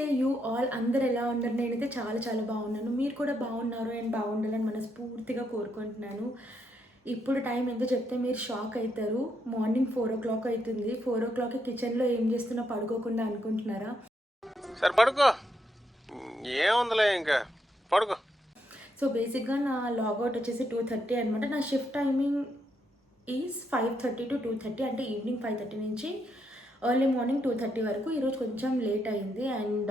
నమస్తే you all, అందరు ఎలా ఉన్నారు? నేనైతే చాలా చాలా బాగున్నాను. మీరు కూడా బాగున్నారు అండ్ బాగుండాలని మనస్ఫూర్తిగా కోరుకుంటున్నాను. ఇప్పుడు టైం ఎంతో చెప్తే మీరు షాక్ అవుతారు. మార్నింగ్ 4 o'clock అవుతుంది. 4 o'clock కిచెన్లో ఏం చేస్తున్నా పడుకోకుండా అనుకుంటున్నారా? సరే పడుకో, ఏముందిలే ఇంకా పడుకో. సో బేసిక్గా నా లాగౌట్ వచ్చేసి 2:30 అనమాట. నా షిఫ్ట్ టైమింగ్ ఈజ్ 5:30 to 2:30, అంటే ఈవినింగ్ 5:30 నుంచి ఎర్లీ మార్నింగ్ 2:30 వరకు. ఈరోజు కొంచెం లేట్ అయింది and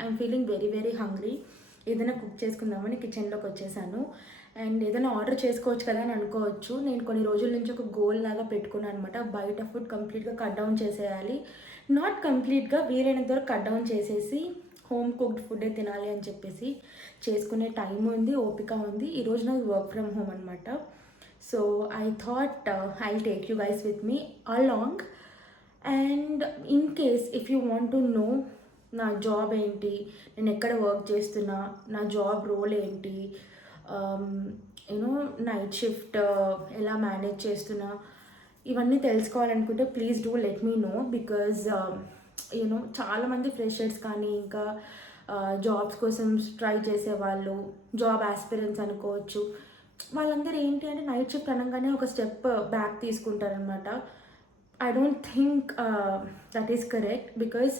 I'm feeling very very hungry. ఏదైనా కుక్ చేసుకుందామని కిచెన్లోకి వచ్చేసాను. అండ్ ఏదైనా ఆర్డర్ చేసుకోవచ్చు కదా అని అనుకోవచ్చు. నేను కొన్ని రోజుల నుంచి ఒక గోల్ లాగా పెట్టుకున్నాను అనమాట. బయట ఫుడ్ కంప్లీట్గా కట్ డౌన్ చేసేయాలి. నాట్ కంప్లీట్గా, వీలైనంత వరకు కట్ డౌన్ చేసేసి హోమ్ కుక్డ్ ఫుడ్డే తినాలి అని చెప్పేసి చేసుకునే టైం ఉంది, ఓపిక ఉంది. ఈరోజు నాకు వర్క్ ఫ్రమ్ హోమ్ అనమాట. So I thought I take you guys with me along. And in case if you want to know నా జాబ్ ఏంటి, నేను ఎక్కడ వర్క్ చేస్తున్నా, నా జాబ్ రోల్ ఏంటి, యూనో నైట్ షిఫ్ట్ ఎలా మేనేజ్ చేస్తున్నా, ఇవన్నీ తెలుసుకోవాలనుకుంటే please do let me know. Because you know చాలామంది ఫ్రెషర్స్ కానీ ఇంకా జాబ్స్ కోసం ట్రై చేసేవాళ్ళు, జాబ్ ఆస్పిరెంట్స్ అనుకోవచ్చు, వాళ్ళందరూ ఏంటి అంటే నైట్ షిఫ్ట్ అనగానే ఒక స్టెప్ బ్యాక్ తీసుకుంటారనమాట. I don't think that is correct, because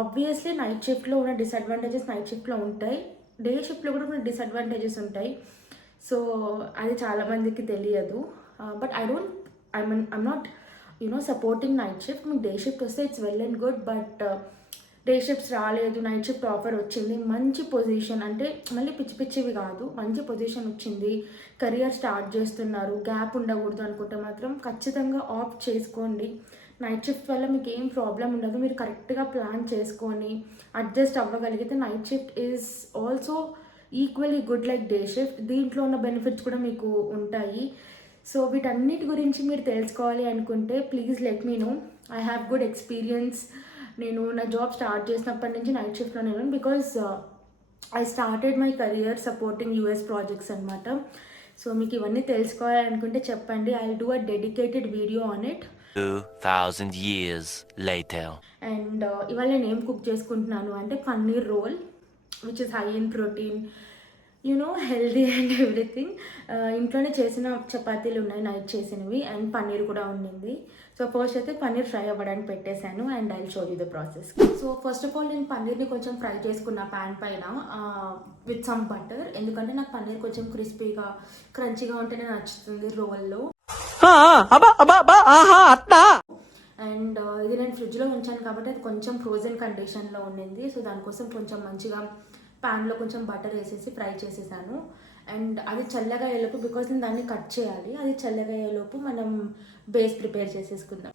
obviously night షిఫ్ట్లో ఉన్న డిసడ్వాంటేజెస్ నైట్ షిఫ్ట్లో ఉంటాయి, డే షిఫ్ట్లో కూడా ఉన్న డిసడ్వాంటేజెస్ ఉంటాయి. సో అది చాలామందికి తెలియదు. But I'm not supporting night shift. మీకు డే షిఫ్ట్ వస్తే it's well and good. But day shifts రాలేదు, నైట్ షిఫ్ట్ ఆఫర్ వచ్చింది, మంచి పొజిషన్, అంటే మళ్ళీ పిచ్చి పిచ్చివి కాదు, మంచి పొజిషన్ వచ్చింది, కెరియర్ స్టార్ట్ చేస్తున్నారు, గ్యాప్ ఉండకూడదు అనుకుంటే మాత్రం ఖచ్చితంగా ఆప్ట్ చేసుకోండి. నైట్ షిఫ్ట్ వల్ల మీకు ఏం ప్రాబ్లం ఉండదు. మీరు కరెక్ట్గా ప్లాన్ చేసుకొని అడ్జస్ట్ అవ్వగలిగితే night shift is also equally good like day shift. దీంట్లో ఉన్న బెనిఫిట్స్ కూడా మీకు ఉంటాయి. సో వీటన్నిటి గురించి మీరు తెలుసుకోవాలి అనుకుంటే please let me know. I have good experience. నేను నా జాబ్ స్టార్ట్ చేసినప్పటి నుంచి నైట్ షిఫ్ట్లోనే ఉన్నాను. Because I started my career supporting US projects అనమాట. సో మీకు ఇవన్నీ తెలుసుకోవాలనుకుంటే చెప్పండి. I will do a dedicated video on it. 2000 years later. And ఇవాళ నేను ఏం కుక్ చేసుకుంటున్నాను అంటే paneer roll, which is high in protein, healthy and everything. ఇంట్లోనే చేసిన చపాతీలు ఉన్నాయి, నైట్ చేసినవి, అండ్ పన్నీర్ కూడా ఉండింది. సో ఫస్ట్ అయితే పన్నీర్ ఫ్రై అవ్వడానికి పెట్టేశాను and I show you the process. So first of all నేను పన్నీర్ని కొంచెం ఫ్రై చేసుకున్న ప్యాన్ పైన విత్ సమ్ బటర్. ఎందుకంటే నాకు పన్నీర్ కొంచెం క్రిస్పీగా క్రంచీగా ఉంటేనే నచ్చుతుంది రోల్లో. అండ్ ఇది నేను ఫ్రిడ్జ్లో ఉంచాను కాబట్టి అది కొంచెం ఫ్రోజన్ కండిషన్లో ఉండింది. సో దానికోసం కొంచెం మంచిగా ప్యాన్లో కొంచెం బటర్ వేసేసి ఫ్రై చేసేసాను. అండ్ అది చల్లగా అయ్యేలోపు, బికాజ్ నేను దాన్ని కట్ చేయాలి, అది చల్లగా అయ్యేలోపు మనం బేస్ ప్రిపేర్ చేసేసుకుందాం.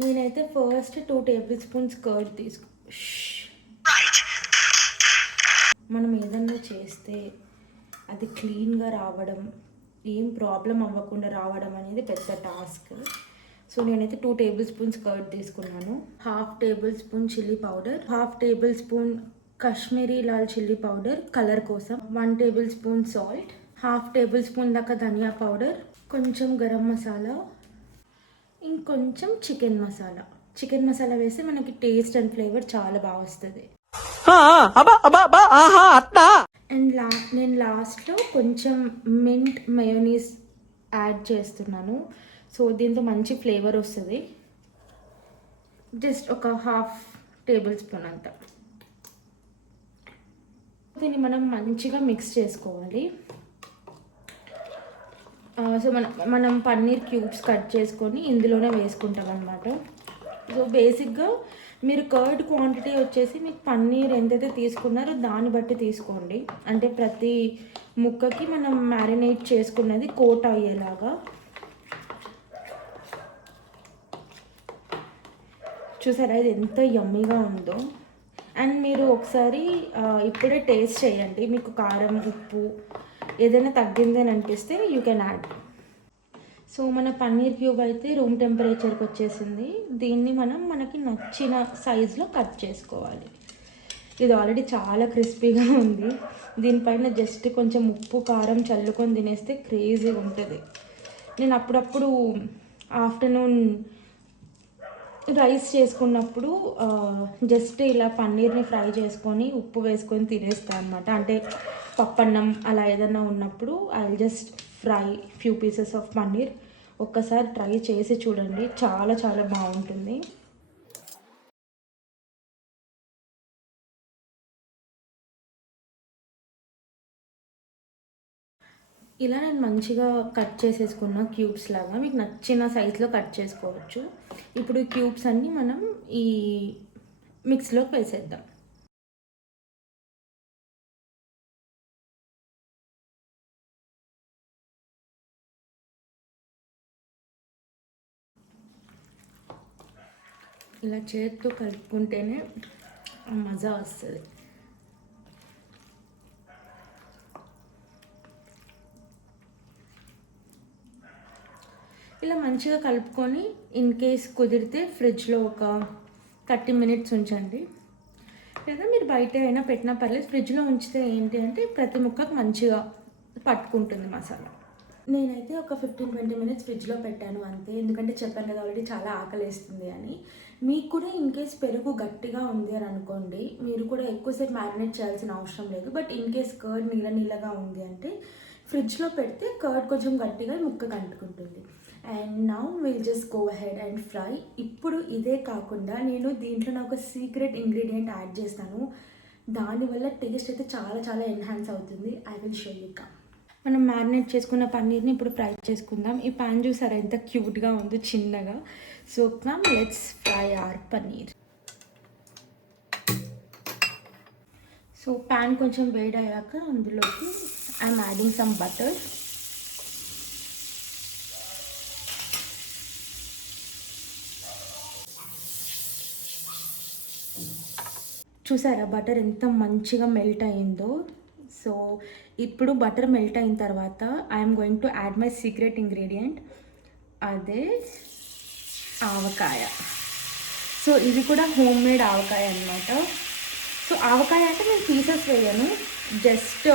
నేనైతే ఫస్ట్ 2 tablespoons కర్డ్ మనం ఏదన్నా చేస్తే అది క్లీన్గా రావడం, ఏం ప్రాబ్లం అవ్వకుండా రావడం అనేది పెద్ద టాస్క్. సో నేనైతే 2 tablespoons కర్డ్ తీసుకున్నాను, 1/2 tablespoon chilli powder, 1/2 tablespoon Kashmiri Lal chilli powder colour కోసం, 1 tablespoon సాల్ట్, 1/2 tablespoon దాకా ధనియా పౌడర్, కొంచెం గరం మసాలా, ఇంకొంచెం చికెన్ మసాలా. చికెన్ మసాలా వేస్తే మనకి టేస్ట్ అండ్ ఫ్లేవర్ చాలా బాగా వస్తుంది. అండ్ నేను లాస్ట్లో కొంచెం మింట్ మయోనీస్ యాడ్ చేస్తున్నాను. సో దీంతో మంచి ఫ్లేవర్ వస్తుంది. జస్ట్ ఒక 1/2 tablespoon అంతా. దీన్ని మనం మంచిగా మిక్స్ చేసుకోవాలి. సో మనం పన్నీర్ క్యూబ్స్ కట్ చేసుకొని ఇందులోనే వేసుకుంటాం అన్నమాట. సో బేసిక్గా మీరు కర్డ్ క్వాంటిటీ వచ్చేసి మీకు పన్నీర్ ఎంతైతే తీసుకున్నారో దాన్ని బట్టి తీసుకోండి. అంటే ప్రతి ముక్కకి మనం మ్యారినేట్ చేసుకున్నది కోట్ అయ్యేలాగా. చూసారా ఇది ఎంత యమ్మీగా ఉందో. అండ్ మీరు ఒకసారి ఇప్పుడే టేస్ట్ చేయండి, మీకు కారం ఉప్పు ఏదైనా తగ్గిందని అనిపిస్తే యూ కెన్ యాడ్. సో మన పన్నీర్ క్యూబ్ అయితే రూమ్ టెంపరేచర్కి వచ్చేసింది. దీన్ని మనకి నచ్చిన సైజులో కట్ చేసుకోవాలి. ఇది ఆల్రెడీ చాలా క్రిస్పీగా ఉంది. దీనిపైన జస్ట్ కొంచెం ఉప్పు కారం చల్లుకొని తినేస్తే క్రేజీగా ఉంటుంది. నేను అప్పుడప్పుడు ఆఫ్టర్నూన్ రైస్ చేసుకున్నప్పుడు జస్ట్ ఇలా పన్నీర్ని ఫ్రై చేసుకొని ఉప్పు వేసుకొని తినేస్తాను అనమాట. అంటే పప్పన్నం అలా ఏదైనా ఉన్నప్పుడు I will just fry few pieces of paneer. ఒక్కసారి ట్రై చేసి చూడండి, చాలా చాలా బాగుంటుంది. ఇలా నేను మంచిగా కట్ చేసేసుకున్న క్యూబ్స్ లాగా మీకు నచ్చిన సైజులో కట్ చేసుకోవచ్చు. ఇప్పుడు ఈ క్యూబ్స్ అన్నీ మనం ఈ మిక్స్లోకి వేసేద్దాం. ఇలా చేతితో కలుపుకుంటేనే మజా వస్తుంది. ఇలా మంచిగా కలుపుకొని ఇన్ కేస్ కుదిరితే ఫ్రిడ్జ్లో ఒక 30 మినిట్స్ ఉంచండి. లేదా మీరు బయట అయినా పెట్టినా పర్లేదు. ఫ్రిడ్జ్లో ఉంచితే ఏంటి అంటే ప్రతి ముక్కకు మంచిగా పట్టుకుంటుంది మసాలా. నేనైతే ఒక 15-20 మినిట్స్ ఫ్రిడ్జ్లో పెట్టాను అంతే. ఎందుకంటే చెప్పాను కదా ఆల్రెడీ చాలా ఆకలేస్తుంది అని. మీకు కూడా ఇన్ కేస్ పెరుగు గట్టిగా ఉంది అని అనుకోండి, మీరు కూడా ఎక్కువసేపు మ్యారినేట్ చేయాల్సిన అవసరం లేదు. బట్ ఇన్ కేస్ కర్డ్ నీళ్ళగా ఉంది అంటే ఫ్రిడ్జ్లో పెడితే కర్డ్ కొంచెం గట్టిగా ముక్కకు అంటుకుంటుంది. And now will just go ahead and fry. ఇప్పుడు ఇదే కాకుండా నేను దీంట్లో ఒక సీక్రెట్ ఇంగ్రీడియంట్ యాడ్ చేస్తాను. దానివల్ల టేస్ట్ అయితే చాలా చాలా ఎన్హాన్స్ అవుతుంది. I will show you. మనం మ్యారినేట్ చేసుకున్న పన్నీర్ని ఇప్పుడు ఫ్రై చేసుకుందాం. ఈ పాన్ చూసారా ఎంత క్యూట్గా ఉందో చిన్నగా. So come let's fry our paneer. So pan కొంచెం వేడయ్యాక అందులోకి ఐఎమ్ యాడింగ్ సమ్ బటర్. చూసారా బటర్ ఎంత మంచిగా మెల్ట్ అయిందో. సో ఇప్పుడు బటర్ మెల్ట్ అయిన తర్వాత I'm going to add my secret ingredient, అదే ఆవకాయ. సో ఇది కూడా హోమ్ మేడ్ ఆవకాయ అనమాట. సో ఆవకాయ అంటే నేను పీసెస్ వేయను, జస్ట్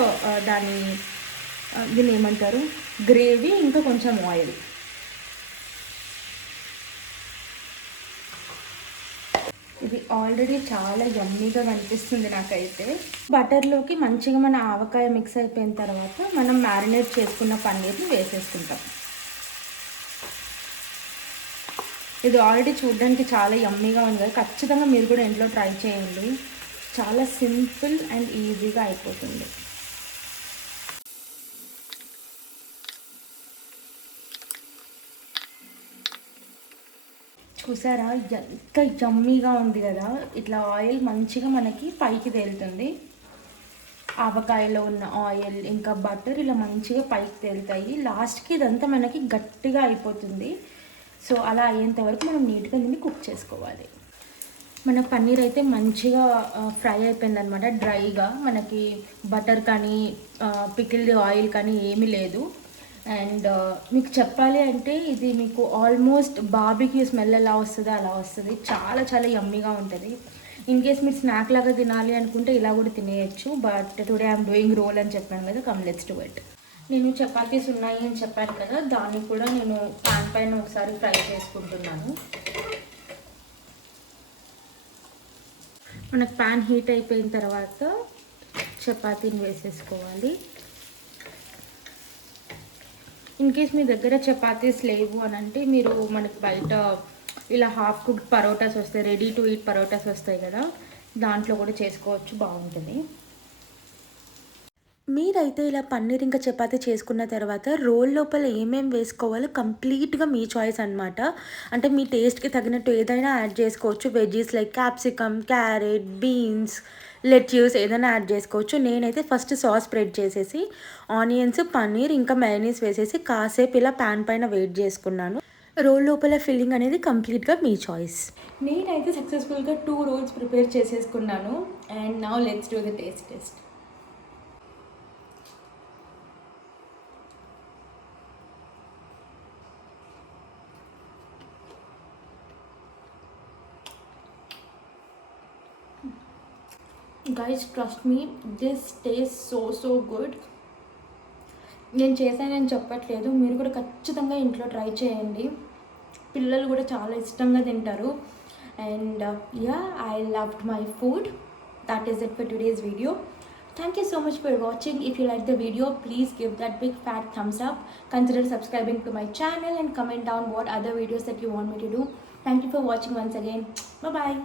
దీన్ని ఏమంటారు, గ్రేవీ ఇంకా కొంచెం ఆయిల్. ఇది ఆల్రెడీ చాలా యమ్మీగా కనిపిస్తుంది నాకైతే. బటర్లోకి మంచిగా మన ఆవకాయ మిక్స్ అయిపోయిన తర్వాత మనం మ్యారినేట్ చేసుకున్న పన్నీర్ని వేసేసుకుంటాం. ఇది ఆల్రెడీ చూడడానికి చాలా యమ్మీగా ఉంది కదా, ఖచ్చితంగా మీరు కూడా ఇంట్లో ట్రై చేయండి. చాలా సింపుల్ అండ్ ఈజీగా అయిపోతుంది. చూసారా ఎంత యమ్మీగా ఉంది కదా. ఇట్లా ఆయిల్ మంచిగా మనకి పైకి తేలుతుంది. ఆవకాయలో ఉన్న ఆయిల్ ఇంకా బటర్ ఇలా మంచిగా పైకి తేలుతాయి. లాస్ట్కి ఇదంతా మనకి గట్టిగా అయిపోతుంది. సో అలా అయ్యేంత వరకు మనం నీట్గా దీన్ని కుక్ చేసుకోవాలి. మన పన్నీర్ అయితే మంచిగా ఫ్రై అయిపోయింది అనమాట, డ్రైగా. మనకి బటర్ కానీ పికిల్డ్ ఆయిల్ కానీ ఏమీ లేదు. అండ్ మీకు చెప్పాలి అంటే ఇది మీకు ఆల్మోస్ట్ బార్బిక్యూ స్మెల్ ఎలా వస్తుందో అలా వస్తుంది. చాలా చాలా యమ్మీగా ఉంటుంది. ఇన్ కేస్ మీరు స్నాక్ లాగా తినాలి అనుకుంటే ఇలా కూడా తినేయచ్చు. But today I'm doing roll అని చెప్పాను కదా, కమ్ లెట్స్ డు ఇట్. నేను చపాతీస్ ఉన్నాయి అని చెప్పాను కదా, దాన్ని కూడా నేను పాన్ పైన ఒకసారి ఫ్రై చేసుకుంటున్నాను. మనకు పాన్ హీట్ అయిపోయిన తర్వాత చపాతీని వేసేసుకోవాలి. ఇన్ కేస్ మీ దగ్గర చపాతీస్ లేవు అని అంటే మీరు మనకి బయట ఇలా హాఫ్ కుక్డ్ పరోటాస్ వస్తాయి, రెడీ టు ఈట్ పరోటాస్ వస్తాయి కదా, దాంట్లో కూడా చేసుకోవచ్చు, బాగుంటుంది. మీరైతే ఇలా పన్నీర్ ఇంకా చపాతీ చేసుకున్న తర్వాత రోల్ లోపల ఏమేమి వేసుకోవాలో కంప్లీట్గా మీ చాయిస్ అనమాట. అంటే మీ టేస్ట్కి తగినట్టు ఏదైనా యాడ్ చేసుకోవచ్చు. Veggies like capsicum, carrot, beans, lettuce ఏదైనా యాడ్ చేసుకోవచ్చు. నేనైతే ఫస్ట్ సాస్ స్ప్రెడ్ చేసేసి ఆనియన్స్, పన్నీర్ ఇంకా మైనీస్ వేసేసి కాసేపు ఇలా ప్యాన్ పైన వెయిట్ చేసుకున్నాను. రోల్ లోపల ఫిల్లింగ్ అనేది కంప్లీట్గా మీ చాయిస్. నేనైతే సక్సెస్ఫుల్గా 2 రోల్స్ ప్రిపేర్ చేసేసుకున్నాను. And now let's do the test. Guys trust me, this taste so good. నేను చేశానని చెప్పట్లేదు, మీరు కూడా ఖచ్చితంగా ఇంట్లో ట్రై చేయండి. పిల్లలు కూడా చాలా ఇష్టంగా తింటారు. And yeah, I loved my food. That is it for today's video. Thank you so much for watching. If you like the video, please give that big fat thumbs up. Consider subscribing to my channel and comment down what other videos that you want me to do. Thank you for watching once again. Bye bye.